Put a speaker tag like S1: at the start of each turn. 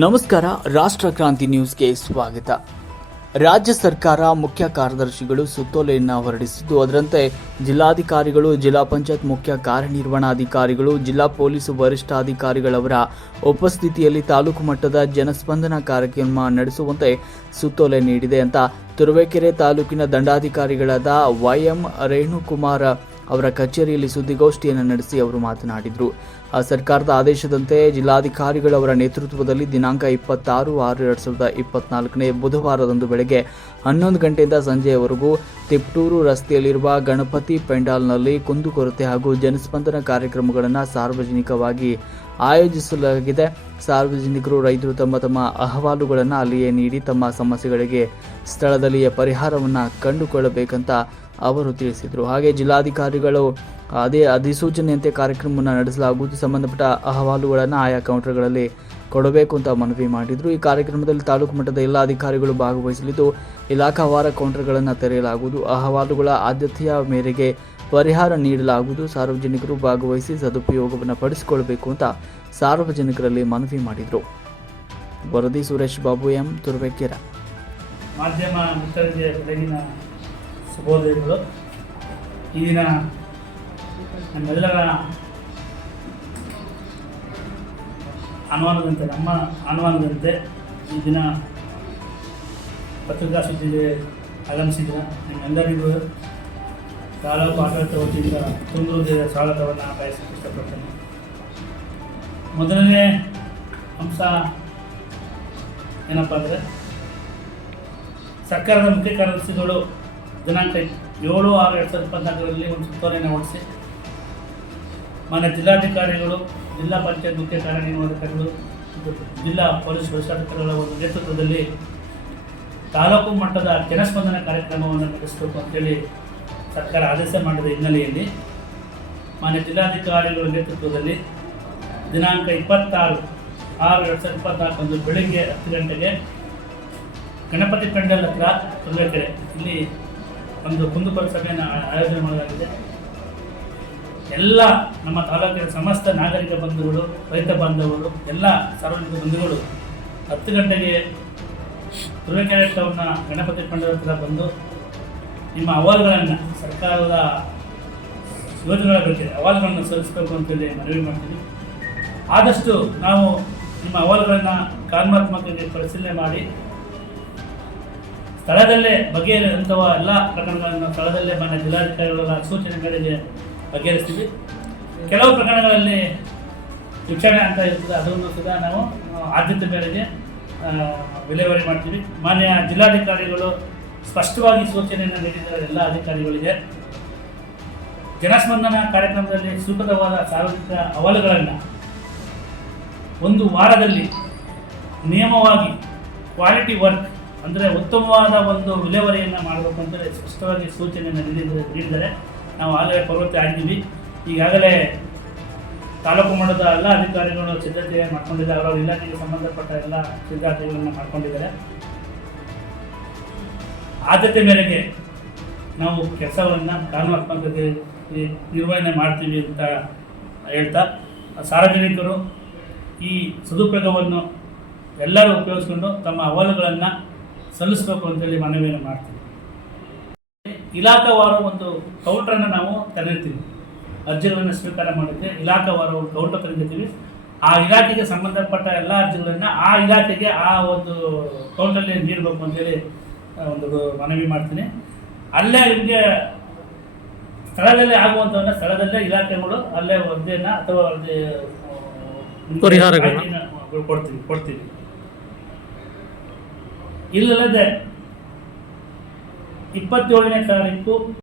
S1: ನಮಸ್ಕಾರ, ರಾಷ್ಟ್ರ ಕ್ರಾಂತಿ ನ್ಯೂಸ್ಗೆ ಸ್ವಾಗತ. ರಾಜ್ಯ ಸರ್ಕಾರ ಮುಖ್ಯ ಕಾರ್ಯದರ್ಶಿಗಳು ಸುತ್ತೋಲೆಯನ್ನು ಹೊರಡಿಸಿದ್ದು, ಅದರಂತೆ ಜಿಲ್ಲಾಧಿಕಾರಿಗಳು, ಜಿಲ್ಲಾ ಪಂಚಾಯತ್ ಮುಖ್ಯ ಕಾರ್ಯನಿರ್ವಹಣಾಧಿಕಾರಿಗಳು, ಜಿಲ್ಲಾ ಪೊಲೀಸ್ ವರಿಷ್ಠಾಧಿಕಾರಿಗಳವರ ಉಪಸ್ಥಿತಿಯಲ್ಲಿ ತಾಲೂಕು ಮಟ್ಟದ ಜನಸ್ಪಂದನ ಕಾರ್ಯಕ್ರಮ ನಡೆಸುವಂತೆ ಸುತ್ತೋಲೆ ನೀಡಿದೆ ಅಂತ ತುರುವೇಕೆರೆ ತಾಲೂಕಿನ ದಂಡಾಧಿಕಾರಿಗಳಾದ ವೈಎಂ ರೇಣುಕುಮಾರ್ ಅವರ ಕಚೇರಿಯಲ್ಲಿ ಸುದ್ದಿಗೋಷ್ಠಿಯನ್ನು ನಡೆಸಿ ಅವರು ಮಾತನಾಡಿದರು. ಸರ್ಕಾರದ ಆದೇಶದಂತೆ ಜಿಲ್ಲಾಧಿಕಾರಿಗಳವರ ನೇತೃತ್ವದಲ್ಲಿ ದಿನಾಂಕ ಇಪ್ಪತ್ತಾರು ಆರು ಎರಡು ಸಾವಿರದ ಇಪ್ಪತ್ನಾಲ್ಕನೇ ಬುಧವಾರದಂದು ಬೆಳಗ್ಗೆ ಹನ್ನೊಂದು ಗಂಟೆಯಿಂದ ಸಂಜೆಯವರೆಗೂ ತಿಪ್ಟೂರು ರಸ್ತೆಯಲ್ಲಿರುವ ಗಣಪತಿ ಪೆಂಡಾಲ್ನಲ್ಲಿ ಕುಂದುಕೊರತೆ ಹಾಗೂ ಜನಸ್ಪಂದನ ಕಾರ್ಯಕ್ರಮಗಳನ್ನು ಸಾರ್ವಜನಿಕವಾಗಿ ಆಯೋಜಿಸಲಾಗಿದೆ. ಸಾರ್ವಜನಿಕರು, ರೈತರು ತಮ್ಮ ತಮ್ಮ ಅಹವಾಲುಗಳನ್ನು ಅಲ್ಲಿಯೇ ನೀಡಿ ತಮ್ಮ ಸಮಸ್ಯೆಗಳಿಗೆ ಸ್ಥಳದಲ್ಲಿಯೇ ಪರಿಹಾರವನ್ನು ಕಂಡುಕೊಳ್ಳಬೇಕಂತ ಅವರು ತಿಳಿಸಿದರು. ಹಾಗೆ ಜಿಲ್ಲಾಧಿಕಾರಿಗಳು ಅದೇ ಅಧಿಸೂಚನೆಯಂತೆ ಕಾರ್ಯಕ್ರಮವನ್ನು ನಡೆಸಲಾಗುವುದು. ಸಂಬಂಧಪಟ್ಟ ಅಹವಾಲುಗಳನ್ನು ಆಯಾ ಕೌಂಟರ್ಗಳಲ್ಲಿ ಕೊಡಬೇಕು ಅಂತ ಮನವಿ ಮಾಡಿದರು. ಈ ಕಾರ್ಯಕ್ರಮದಲ್ಲಿ ತಾಲೂಕು ಮಟ್ಟದ ಎಲ್ಲ ಅಧಿಕಾರಿಗಳು ಭಾಗವಹಿಸಲಿದ್ದು ಇಲಾಖಾವಾರ ಕೌಂಟರ್ಗಳನ್ನು ತೆರೆಯಲಾಗುವುದು. ಅಹವಾಲುಗಳ ಆದ್ಯತೆಯ ಮೇರೆಗೆ ಪರಿಹಾರ ನೀಡಲಾಗುವುದು. ಸಾರ್ವಜನಿಕರು ಭಾಗವಹಿಸಿ ಸದುಪಯೋಗವನ್ನು ಪಡಿಸಿಕೊಳ್ಳಬೇಕು ಅಂತ ಸಾರ್ವಜನಿಕರಲ್ಲಿ ಮನವಿ ಮಾಡಿದರು. ವರದಿ ಸುರೇಶ್ ಬಾಬು ಎಂ. ತುರುವೇಕೆರೆ.
S2: ಮಾಧ್ಯಮ ಶುಭೋದಯಗಳು ಈ ದಿನ ನಮ್ಮೆಲ್ಲರ ಅನುಮಾನದಂತೆ ನಮ್ಮ ಅನುಮಾನದಂತೆ ಈ ದಿನ ಪತ್ರಿಕಾ ಸುದ್ದಿಗೆ ಆಗಮಿಸಿದ ನಿಮ್ಮೆಲ್ಲರಿಗೂ ತಾಲೂಕು ಆಡಳಿತ ವತಿಯಿಂದ ತುಂಬ ಸ್ವಾಗತವನ್ನು ಬಯಸಕ್ಕೆ ಇಷ್ಟಪಡ್ತೇನೆ. ಮೊದಲನೇ ಅಂಶ ಏನಪ್ಪ ಅಂದರೆ ಸರ್ಕಾರದ ಮುಖ್ಯ ಕಾರ್ಯದರ್ಶಿಗಳು ದಿನಾಂಕ ಏಳು ಆರು ಎರಡು ಸಾವಿರದ ಇಪ್ಪತ್ನಾಲ್ಕರಲ್ಲಿ ಒಂದು ಸುತ್ತೋಲೆಯನ್ನು ಹೊಡಿಸಿ ಮಾನ್ಯ ಜಿಲ್ಲಾಧಿಕಾರಿಗಳು, ಜಿಲ್ಲಾ ಪಂಚಾಯತ್ ಮುಖ್ಯ ಕಾರ್ಯನಿರ್ವಾಹಕರು ಜಿಲ್ಲಾ ಪೊಲೀಸ್ ವರಿಷ್ಠಾಧಿಕಾರಿಗಳ ಒಂದು ನೇತೃತ್ವದಲ್ಲಿ ತಾಲೂಕು ಮಟ್ಟದ ಜನಸ್ಪಂದನ ಕಾರ್ಯಕ್ರಮವನ್ನು ನಡೆಸಬೇಕು ಅಂತೇಳಿ ಸರ್ಕಾರ ಆದೇಶ ಮಾಡಿದ ಹಿನ್ನೆಲೆಯಲ್ಲಿ ಮಾನ್ಯ ಜಿಲ್ಲಾಧಿಕಾರಿಗಳ ನೇತೃತ್ವದಲ್ಲಿ ದಿನಾಂಕ ಇಪ್ಪತ್ತಾರು ಆರು ಎರಡು ಸಾವಿರದ ಇಪ್ಪತ್ನಾಲ್ಕಂದು ಬೆಳಿಗ್ಗೆ ಹತ್ತು ಗಂಟೆಗೆ ಗಣಪತಿ ಪೆಂಡಲ್ ಹತ್ರ ತೊಂದರೆ ಇಲ್ಲಿ ಒಂದು ಕುಂದುಕೊರ ಸಭೆಯನ್ನು ಆಯೋಜನೆ ಮಾಡಲಾಗಿದೆ. ಎಲ್ಲ ನಮ್ಮ ತಾಲೂಕಿನ ಸಮಸ್ತ ನಾಗರಿಕ ಬಂಧುಗಳು, ರೈತ ಬಾಂಧವರು, ಎಲ್ಲ ಸಾರ್ವಜನಿಕ ಬಂಧುಗಳು ಹತ್ತು ಗಂಟೆಗೆ ತುರುವೇಕೆರೆ ಟೌನ್ನ ಗಣಪತಿ ಪೆಂಡಲ್ ಹತ್ರ ಬಂದು ನಿಮ್ಮ ಅಹವಾಲುಗಳನ್ನು ಸರ್ಕಾರದ ಯೋಜನೆಗಳ ಬಗ್ಗೆ ಅಹವಾಲುಗಳನ್ನು ಸಲ್ಲಿಸಬೇಕು ಅಂತೇಳಿ ಮನವಿ ಮಾಡ್ತೀವಿ. ಆದಷ್ಟು ನಾವು ನಿಮ್ಮ ಅಹವಾಲುಗಳನ್ನು ಕಾನೂನಾತ್ಮಕವಾಗಿ ಪರಿಶೀಲನೆ ಮಾಡಿ ಸ್ಥಳದಲ್ಲೇ ಬಗೆಹರಿಸುವ ಎಲ್ಲ ಪ್ರಕರಣಗಳನ್ನು ಸ್ಥಳದಲ್ಲೇ ಮಾನ್ಯ ಜಿಲ್ಲಾಧಿಕಾರಿಗಳ ಸೂಚನೆ ಮೇರೆಗೆ ಬಗೆಹರಿಸ್ತೀವಿ. ಕೆಲವು ಪ್ರಕರಣಗಳಲ್ಲಿ ಶಿಕ್ಷಣ ಅಂತ ಇರ್ತದೆ. ಅದನ್ನು ಸಹ ನಾವು ಆದ್ಯತೆ ಮೇರೆಗೆ ವಿಲೇವಾರಿ ಮಾಡ್ತೀವಿ. ಮಾನ್ಯ ಜಿಲ್ಲಾಧಿಕಾರಿಗಳು ಸ್ಪಷ್ಟವಾಗಿ ಸೂಚನೆಯನ್ನು ನೀಡಿದ್ದಾರೆ. ಎಲ್ಲ ಅಧಿಕಾರಿಗಳಿಗೆ ಜನಸ್ಪಂದನ ಕಾರ್ಯಕ್ರಮದಲ್ಲಿ ಸೂಕ್ತವಾದ ಸಾರ್ವಜನಿಕ ಅಹವಾಲುಗಳನ್ನು ಒಂದು ವಾರದಲ್ಲಿ ನಿಯಮವಾಗಿ ಕ್ವಾಲಿಟಿ ವರ್ಕ್ ಅಂದರೆ ಉತ್ತಮವಾದ ಒಂದು ವಿಲೇವರಿಯನ್ನು ಮಾಡಬೇಕು ಅಂತೇಳಿ ಸ್ಪಷ್ಟವಾಗಿ ಸೂಚನೆಯನ್ನು ನೀಡಿದರೆ ನೀಡಿದರೆ ನಾವು ಆಗಲೇ ಪರ್ವತ ಆಗಿದ್ದೀವಿ. ಈಗಾಗಲೇ ತಾಲೂಕು ಮಟ್ಟದ ಎಲ್ಲ ಅಧಿಕಾರಿಗಳು ಸಿದ್ಧತೆ ಮಾಡ್ಕೊಂಡಿದ್ದಾರೆ. ಅವರ ಇಲಾಖೆಗೆ ಸಂಬಂಧಪಟ್ಟ ಎಲ್ಲ ಸಿದ್ಧತೆಗಳನ್ನು ಮಾಡ್ಕೊಂಡಿದ್ದಾರೆ. ಆದ್ಯತೆ ಮೇರೆಗೆ ನಾವು ಕೆಲಸವನ್ನು ಕಾನೂನಾತ್ಮಕತೆ ನಿರ್ವಹಣೆ ಮಾಡ್ತೀವಿ ಅಂತ ಹೇಳ್ತಾ, ಸಾರ್ವಜನಿಕರು ಈ ಸದುಪಯೋಗವನ್ನು ಎಲ್ಲರೂ ಉಪಯೋಗಿಸ್ಕೊಂಡು ತಮ್ಮ ಅಹವಾಲುಗಳನ್ನು ಸಲ್ಲಿಸಬೇಕು ಅಂತೇಳಿ ಮನವಿಯನ್ನು ಮಾಡ್ತೀವಿ. ಇಲಾಖಾವಾರು ಒಂದು ಕೌಂಟ್ರನ್ನು ನಾವು ತೆರೆದಿರ್ತೀವಿ. ಅರ್ಜಿಗಳನ್ನು ಸ್ವೀಕಾರ ಮಾಡಿದ್ರೆ ಇಲಾಖಾವಾರು ಒಂದು ಕೌಂಟರ್ ತೆರೆದಿರ್ತೀವಿ. ಆ ಇಲಾಖೆಗೆ ಸಂಬಂಧಪಟ್ಟ ಎಲ್ಲ ಅರ್ಜಿಗಳನ್ನು ಆ ಇಲಾಖೆಗೆ ಆ ಒಂದು ಕೌಂಟ್ರಲ್ಲಿ ನೀಡಬೇಕು ಅಂತೇಳಿ ಒಂದು ಮನವಿ ಮಾಡ್ತೀನಿ. ಅಲ್ಲೇ ನಿಮಗೆ ಸ್ಥಳದಲ್ಲೇ ಆಗುವಂಥವನ್ನ ಸ್ಥಳದಲ್ಲೇ ಇಲಾಖೆಗಳು ಅಲ್ಲೇ ವರದಿಯನ್ನು ಅಥವಾ
S3: ಪರಿಹಾರಗಳನ್ನ?
S2: ಕೊಡ್ತೀವಿ ಕೊಡ್ತೀವಿ. ಇಲ್ಲಲ್ಲದೆ ಇಪ್ಪತ್ತೇಳನೇ ತಾರೀಕು